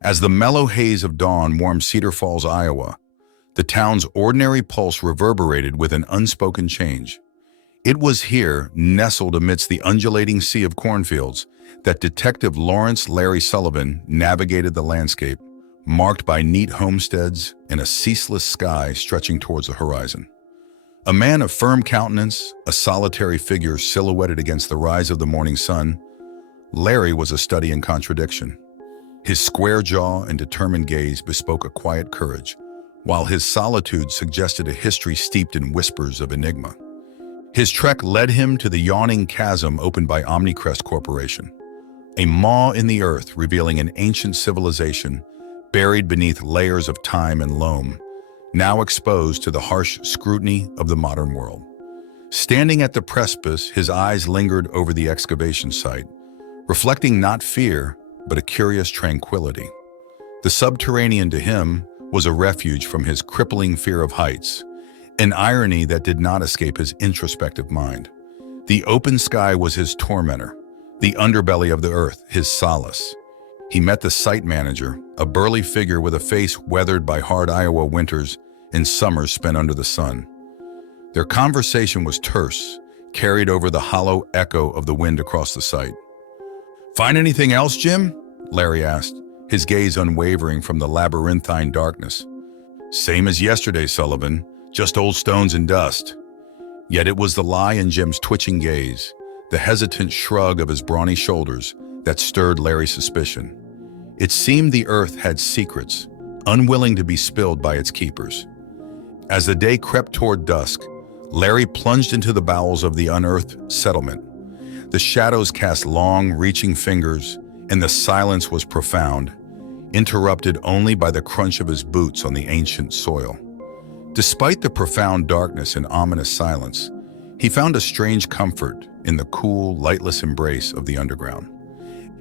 As the mellow haze of dawn warmed Cedar Falls, Iowa, the town's ordinary pulse reverberated with an unspoken change. It was here, nestled amidst the undulating sea of cornfields, that Detective Lawrence Larry Sullivan navigated the landscape, marked by neat homesteads and a ceaseless sky stretching towards the horizon. A man of firm countenance, a solitary figure silhouetted against the rise of the morning sun, Larry was a study in contradiction. His square jaw and determined gaze bespoke a quiet courage, while his solitude suggested a history steeped in whispers of enigma. His trek led him to the yawning chasm opened by Omnicrest Corporation, a maw in the earth revealing an ancient civilization buried beneath layers of time and loam, now exposed to the harsh scrutiny of the modern world. Standing at the precipice, his eyes lingered over the excavation site, reflecting not fear, but a curious tranquility. The subterranean to him was a refuge from his crippling fear of heights, an irony that did not escape his introspective mind. The open sky was his tormentor, the underbelly of the earth his solace. He met the site manager, a burly figure with a face weathered by hard Iowa winters and summers spent under the sun. Their conversation was terse, carried over the hollow echo of the wind across the site. "Find anything else, Jim?" Larry asked, his gaze unwavering from the labyrinthine darkness. "Same as yesterday, Sullivan, just old stones and dust." Yet it was the lie in Jim's twitching gaze, the hesitant shrug of his brawny shoulders, that stirred Larry's suspicion. It seemed the earth had secrets, unwilling to be spilled by its keepers. As the day crept toward dusk, Larry plunged into the bowels of the unearthed settlement. The shadows cast long, reaching fingers, and the silence was profound, interrupted only by the crunch of his boots on the ancient soil. Despite the profound darkness and ominous silence, he found a strange comfort in the cool, lightless embrace of the underground.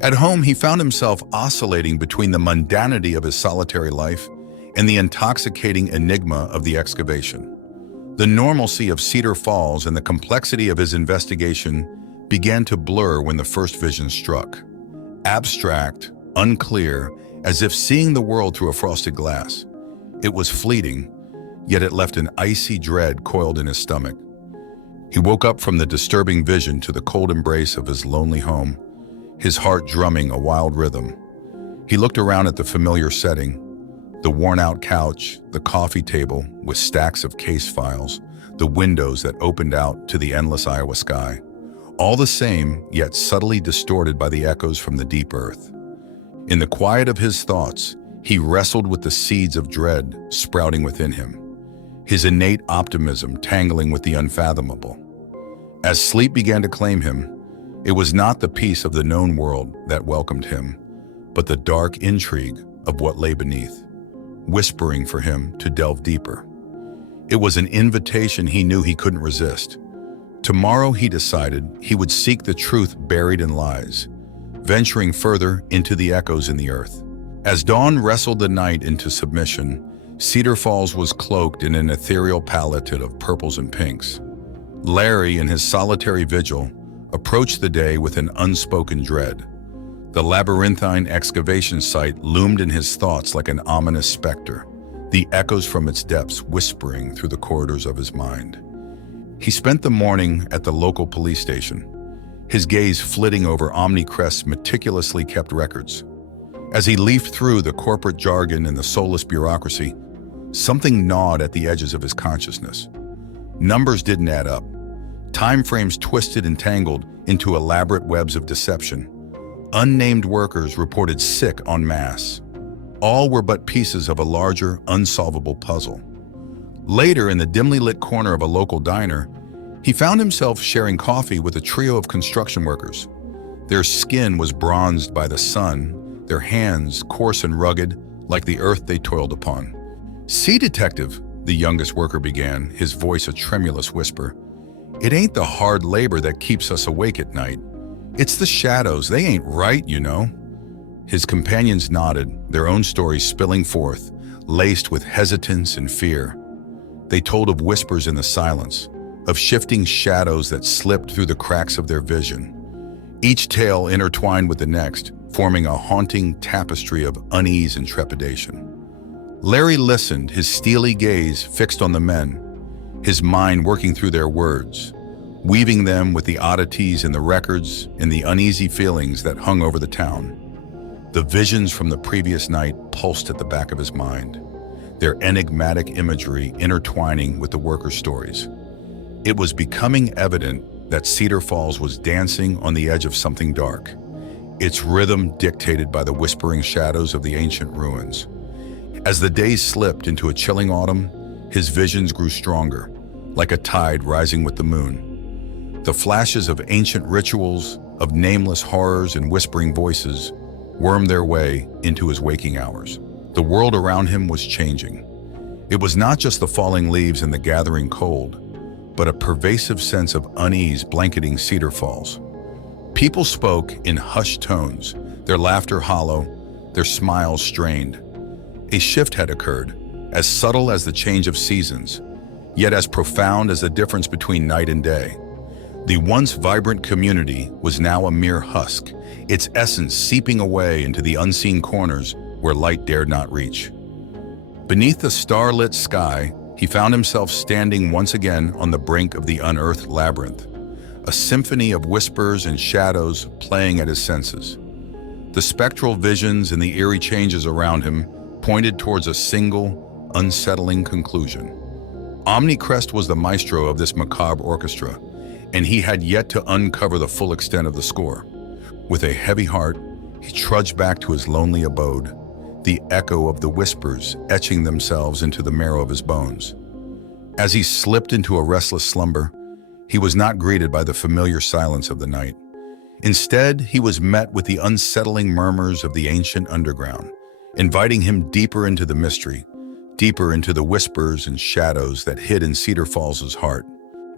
At home, he found himself oscillating between the mundanity of his solitary life and the intoxicating enigma of the excavation. The normalcy of Cedar Falls and the complexity of his investigation began to blur when the first vision struck. Abstract, unclear, as if seeing the world through a frosted glass. It was fleeting, yet it left an icy dread coiled in his stomach. He woke up from the disturbing vision to the cold embrace of his lonely home, his heart drumming a wild rhythm. He looked around at the familiar setting, the worn-out couch, the coffee table with stacks of case files, the windows that opened out to the endless Iowa sky. All the same, yet subtly distorted by the echoes from the deep earth. In the quiet of his thoughts, he wrestled with the seeds of dread sprouting within him, his innate optimism tangling with the unfathomable. As sleep began to claim him, it was not the peace of the known world that welcomed him, but the dark intrigue of what lay beneath, whispering for him to delve deeper. It was an invitation he knew he couldn't resist. Tomorrow, he decided, he would seek the truth buried in lies, venturing further into the echoes in the earth. As dawn wrestled the night into submission, Cedar Falls was cloaked in an ethereal palette of purples and pinks. Larry, in his solitary vigil, approached the day with an unspoken dread. The labyrinthine excavation site loomed in his thoughts like an ominous specter, the echoes from its depths whispering through the corridors of his mind. He spent the morning at the local police station, his gaze flitting over Omnicrest's meticulously kept records. As he leafed through the corporate jargon and the soulless bureaucracy, something gnawed at the edges of his consciousness. Numbers didn't add up. Time frames twisted and tangled into elaborate webs of deception. Unnamed workers reported sick en masse. All were but pieces of a larger, unsolvable puzzle. Later, in the dimly lit corner of a local diner, he found himself sharing coffee with a trio of construction workers. Their skin was bronzed by the sun, their hands coarse and rugged like the earth they toiled upon. "See, Detective," the youngest worker began, his voice a tremulous whisper. "It ain't the hard labor that keeps us awake at night. It's the shadows, they ain't right, you know." His companions nodded, their own stories spilling forth, laced with hesitance and fear. They told of whispers in the silence, of shifting shadows that slipped through the cracks of their vision. Each tale intertwined with the next, forming a haunting tapestry of unease and trepidation. Larry listened, his steely gaze fixed on the men, his mind working through their words, weaving them with the oddities in the records and the uneasy feelings that hung over the town. The visions from the previous night pulsed at the back of his mind, their enigmatic imagery intertwining with the workers' stories. It was becoming evident that Cedar Falls was dancing on the edge of something dark, its rhythm dictated by the whispering shadows of the ancient ruins. As the days slipped into a chilling autumn, his visions grew stronger, like a tide rising with the moon. The flashes of ancient rituals, of nameless horrors and whispering voices wormed their way into his waking hours. The world around him was changing. It was not just the falling leaves and the gathering cold, but a pervasive sense of unease blanketing Cedar Falls. People spoke in hushed tones, their laughter hollow, their smiles strained. A shift had occurred, as subtle as the change of seasons, yet as profound as the difference between night and day. The once vibrant community was now a mere husk, its essence seeping away into the unseen corners where light dared not reach. Beneath the starlit sky, he found himself standing once again on the brink of the unearthed labyrinth, a symphony of whispers and shadows playing at his senses. The spectral visions and the eerie changes around him pointed towards a single, unsettling conclusion. Omnicrest was the maestro of this macabre orchestra, and he had yet to uncover the full extent of the score. With a heavy heart, he trudged back to his lonely abode, the echo of the whispers etching themselves into the marrow of his bones. As he slipped into a restless slumber, he was not greeted by the familiar silence of the night. Instead, he was met with the unsettling murmurs of the ancient underground, inviting him deeper into the mystery, deeper into the whispers and shadows that hid in Cedar Falls' heart.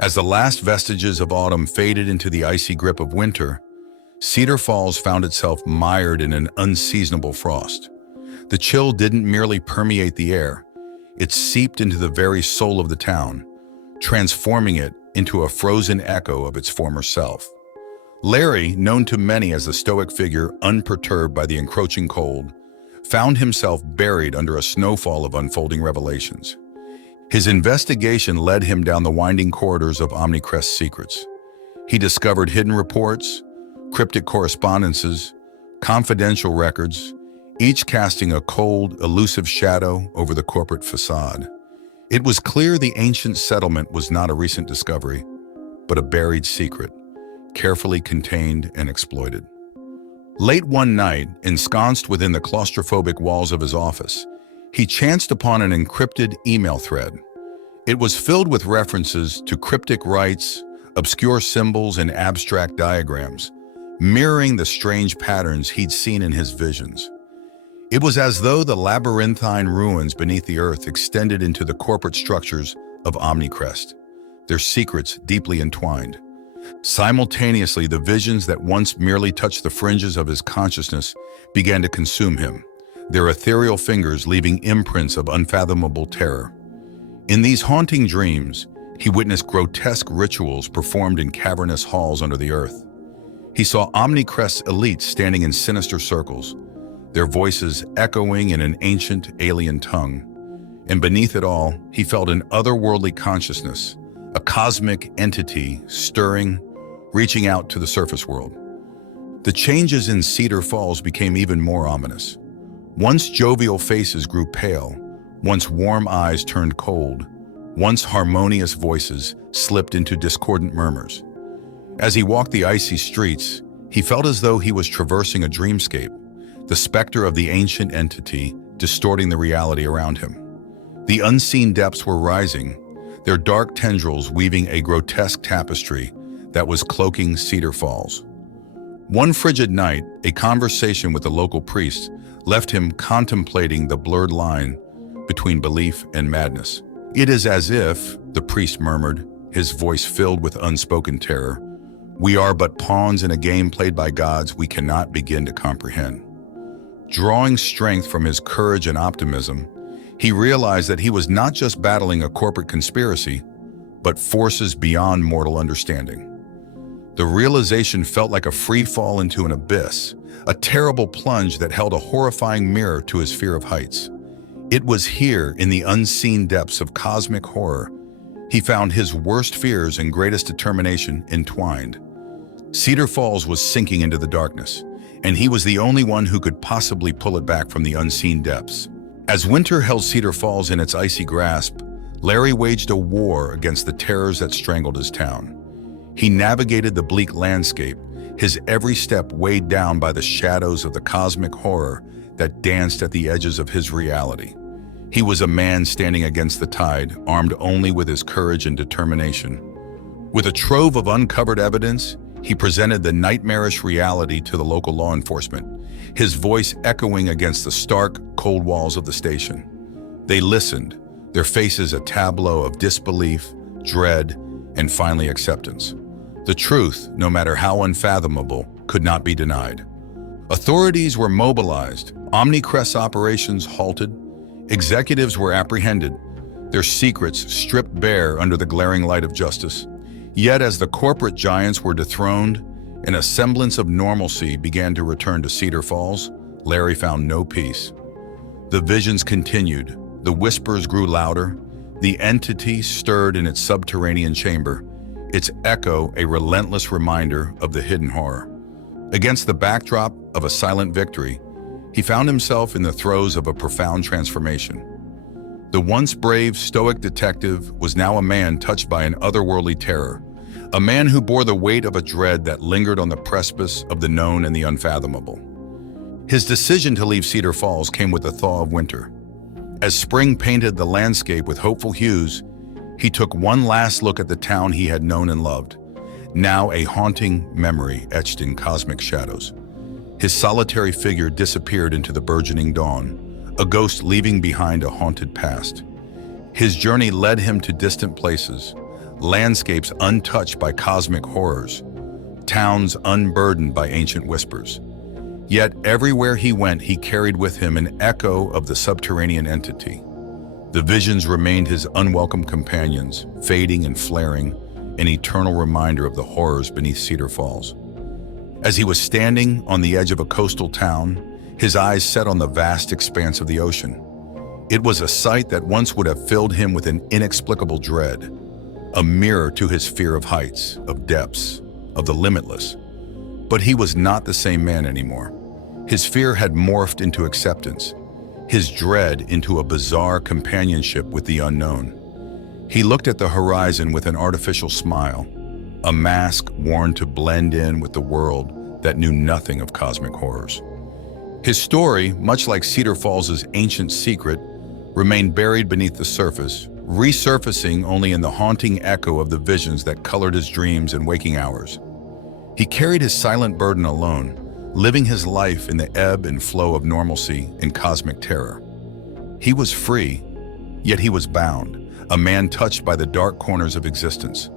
As the last vestiges of autumn faded into the icy grip of winter, Cedar Falls found itself mired in an unseasonable frost. The chill didn't merely permeate the air, it seeped into the very soul of the town, transforming it into a frozen echo of its former self. Larry, known to many as the stoic figure unperturbed by the encroaching cold, found himself buried under a snowfall of unfolding revelations. His investigation led him down the winding corridors of Omnicrest's secrets. He discovered hidden reports, cryptic correspondences, confidential records, each casting a cold, elusive shadow over the corporate facade. It was clear the ancient settlement was not a recent discovery, but a buried secret, carefully contained and exploited. Late one night, ensconced within the claustrophobic walls of his office, he chanced upon an encrypted email thread. It was filled with references to cryptic rites, obscure symbols, and abstract diagrams, mirroring the strange patterns he'd seen in his visions. It was as though the labyrinthine ruins beneath the earth extended into the corporate structures of Omnicrest, their secrets deeply entwined. Simultaneously, the visions that once merely touched the fringes of his consciousness began to consume him, their ethereal fingers leaving imprints of unfathomable terror. In these haunting dreams, he witnessed grotesque rituals performed in cavernous halls under the earth. He saw Omnicrest's elites standing in sinister circles, their voices echoing in an ancient alien tongue. And beneath it all, he felt an otherworldly consciousness, a cosmic entity stirring, reaching out to the surface world. The changes in Cedar Falls became even more ominous. Once jovial faces grew pale, once warm eyes turned cold, once harmonious voices slipped into discordant murmurs. As he walked the icy streets, he felt as though he was traversing a dreamscape, the specter of the ancient entity distorting the reality around him. The unseen depths were rising, their dark tendrils weaving a grotesque tapestry that was cloaking Cedar Falls. One frigid night, a conversation with a local priest left him contemplating the blurred line between belief and madness. "It is as if," the priest murmured, his voice filled with unspoken terror, "we are but pawns in a game played by gods we cannot begin to comprehend." Drawing strength from his courage and optimism, he realized that he was not just battling a corporate conspiracy, but forces beyond mortal understanding. The realization felt like a free fall into an abyss, a terrible plunge that held a horrifying mirror to his fear of heights. It was here, in the unseen depths of cosmic horror, he found his worst fears and greatest determination entwined. Cedar Falls was sinking into the darkness, and he was the only one who could possibly pull it back from the unseen depths. As winter held Cedar Falls in its icy grasp, Larry waged a war against the terrors that strangled his town. He navigated the bleak landscape, his every step weighed down by the shadows of the cosmic horror that danced at the edges of his reality. He was a man standing against the tide, armed only with his courage and determination. With a trove of uncovered evidence, he presented the nightmarish reality to the local law enforcement, his voice echoing against the stark, cold walls of the station. They listened, their faces a tableau of disbelief, dread, and finally acceptance. The truth, no matter how unfathomable, could not be denied. Authorities were mobilized, Omnicrest operations halted, executives were apprehended, their secrets stripped bare under the glaring light of justice. Yet as the corporate giants were dethroned and a semblance of normalcy began to return to Cedar Falls, Larry found no peace. The visions continued, the whispers grew louder, the entity stirred in its subterranean chamber, its echo a relentless reminder of the hidden horror. Against the backdrop of a silent victory, he found himself in the throes of a profound transformation. The once brave, stoic detective was now a man touched by an otherworldly terror, a man who bore the weight of a dread that lingered on the precipice of the known and the unfathomable. His decision to leave Cedar Falls came with the thaw of winter. As spring painted the landscape with hopeful hues, he took one last look at the town he had known and loved, now a haunting memory etched in cosmic shadows. His solitary figure disappeared into the burgeoning dawn, a ghost leaving behind a haunted past. His journey led him to distant places, landscapes untouched by cosmic horrors, towns unburdened by ancient whispers. Yet everywhere he went, he carried with him an echo of the subterranean entity. The visions remained his unwelcome companions, fading and flaring, an eternal reminder of the horrors beneath Cedar Falls. As he was standing on the edge of a coastal town, his eyes set on the vast expanse of the ocean. It was a sight that once would have filled him with an inexplicable dread, a mirror to his fear of heights, of depths, of the limitless. But he was not the same man anymore. His fear had morphed into acceptance, his dread into a bizarre companionship with the unknown. He looked at the horizon with an artificial smile, a mask worn to blend in with the world that knew nothing of cosmic horrors. His story, much like Cedar Falls' ancient secret, remained buried beneath the surface, resurfacing only in the haunting echo of the visions that colored his dreams and waking hours. He carried his silent burden alone, living his life in the ebb and flow of normalcy and cosmic terror. He was free, yet he was bound, a man touched by the dark corners of existence,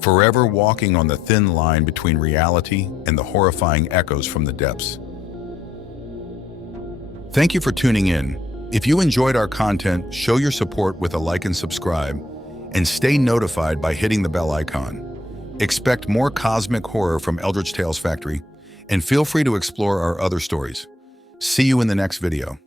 forever walking on the thin line between reality and the horrifying echoes from the depths. Thank you for tuning in. If you enjoyed our content, show your support with a like and subscribe, and stay notified by hitting the bell icon. Expect more cosmic horror from Eldritch Tales Factory, and feel free to explore our other stories. See you in the next video.